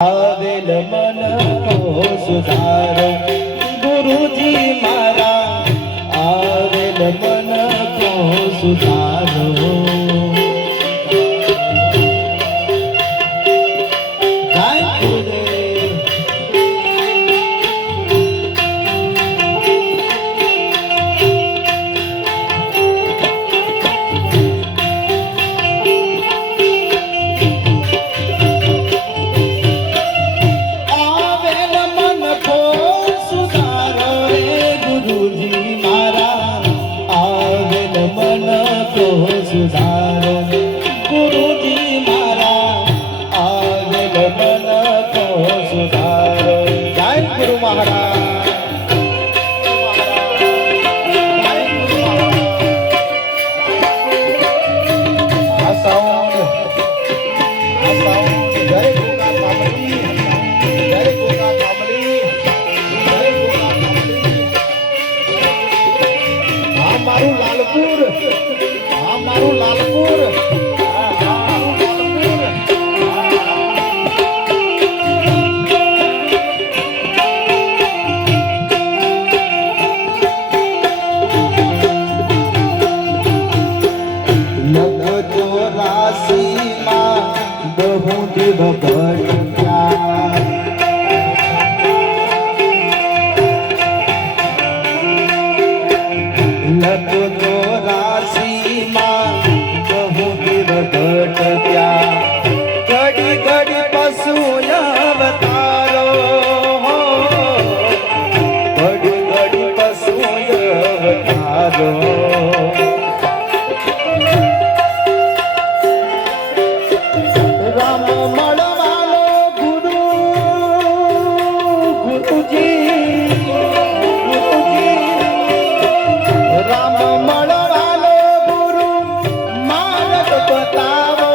આવેલ મન કો સુધારો ગુરુજી મારા આવેલ મન કો સુધારો સુધારો ગુરુજી મારા આવેલ મન કો સુધારો જય ગુરુ મહારાજ આ સાઉન્ડ જય ગોગા કામળી જય ગોગા કામળી જય ગોગા કામળી આ મારું લાલપુર મારું લાલપુર લગતો રાશિમાં બહુ દેવ ભટક્યા લગતો રાશિમાં ભટક્યા ઘડી ઘડી પશુ અવતારો ઘડી ઘડી પશુ અવતારો રામ મળવાનો ગુરુ ગુરુજી રામ મળવાનો ગુરુ માર્ગ બતાવો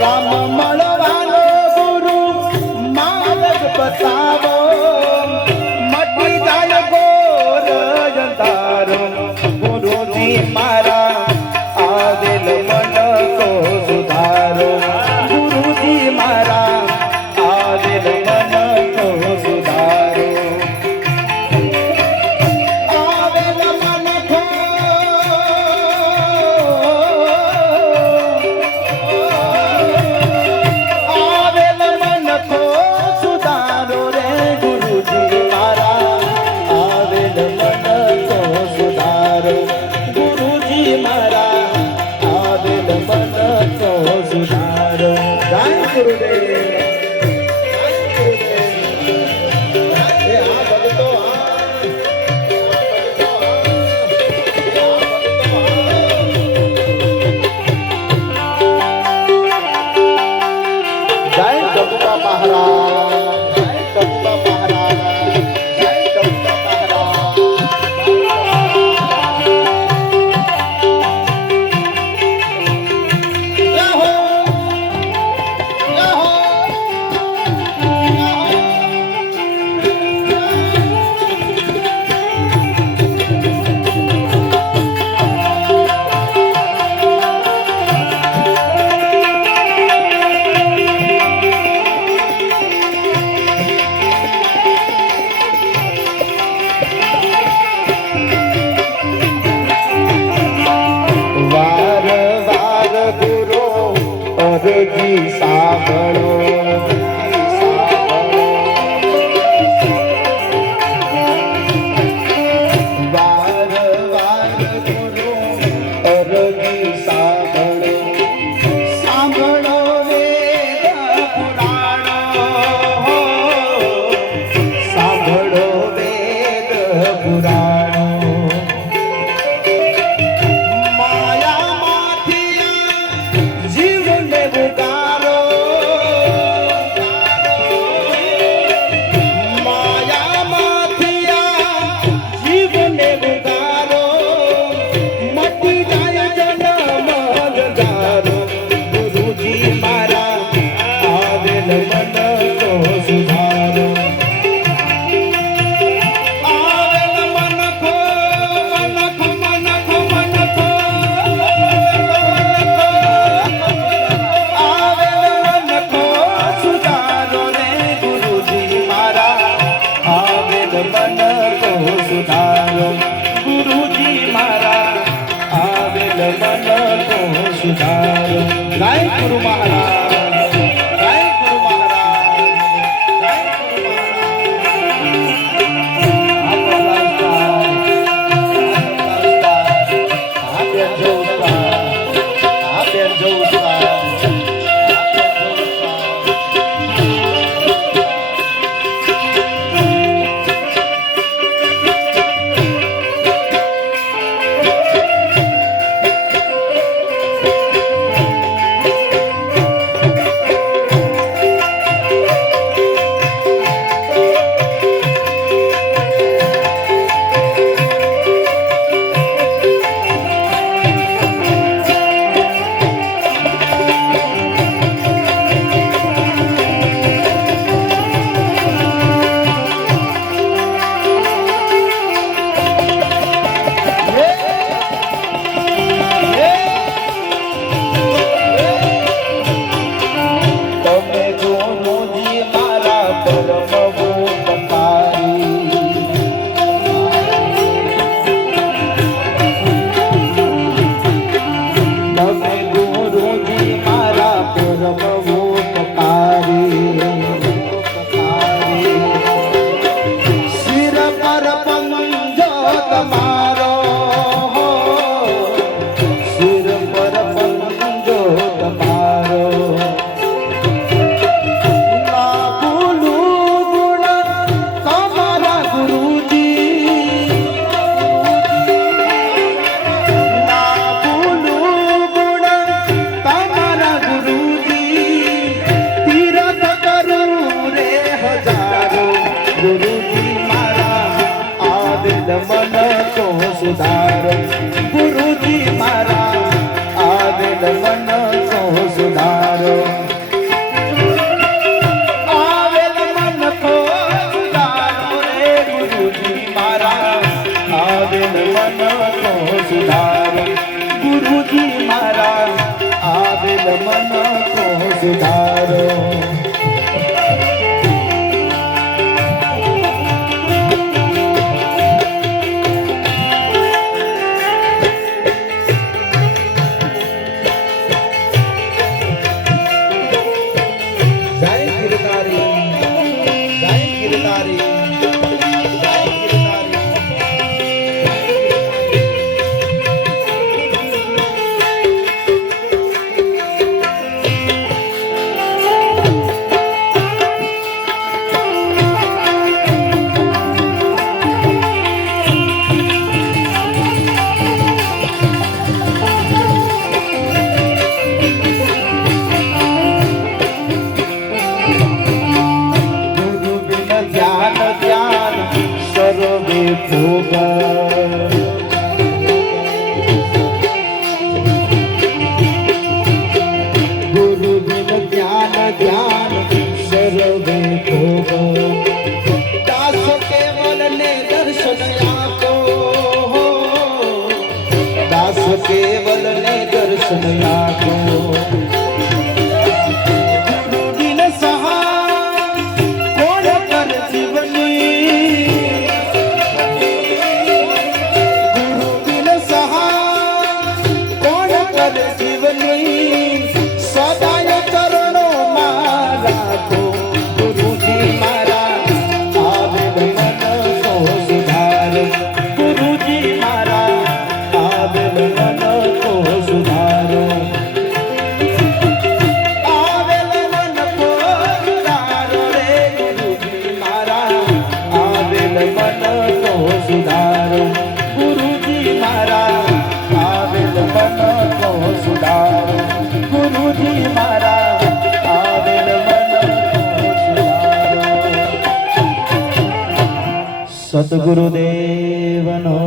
રામ મળવાનો ગુરુ માર્ગ બતાવો મટી જાય ગોર અંધારો ગુરુજી મારા આવેલ મન કો સુધારો ગુરુજી મારા આવેલ મન કો સુધારો આવેલ મન કો આવેલ મન કો સુધારો રે ગુરુજી મારા આવેલ મન કો સુધારો ગુરુજી મારા આવેલ મન કો સુધારો જય ગુરુદેવ જય ડબુકા મહારાજ જય ડબુકા મહારાજ જય ડબુકા મહારાજ યાહો યાહો વાર વાર ગુરુ અરજી સાંભળો વાર વાર ગુરુ અરજી સાંભળો સાંભળો વેદ પુરાણો સાંભળો વેદ પુરાણો માયામાંથી જીવને પુકારો જય ગુરુ મહારાજ, જય ગુરુ મહારાજ, જય ગુરુ સુધારો ગુરુજી મારા આવેલ મન કો સુધારો, આવેલ મન કો સુધારો રે ગુરુજી મારા આવેલ મન કો સુધારો, ગુરુજી મારા આવેલ મન કો સુધારો. ગુરુ બિન જ્ઞાન જ્ઞાન સર્વે ભોગ, દાસ કેવલ ને દર્શન આપો, દાસ કેવલ ને દર્શન આપો. સદગુરુદેવનો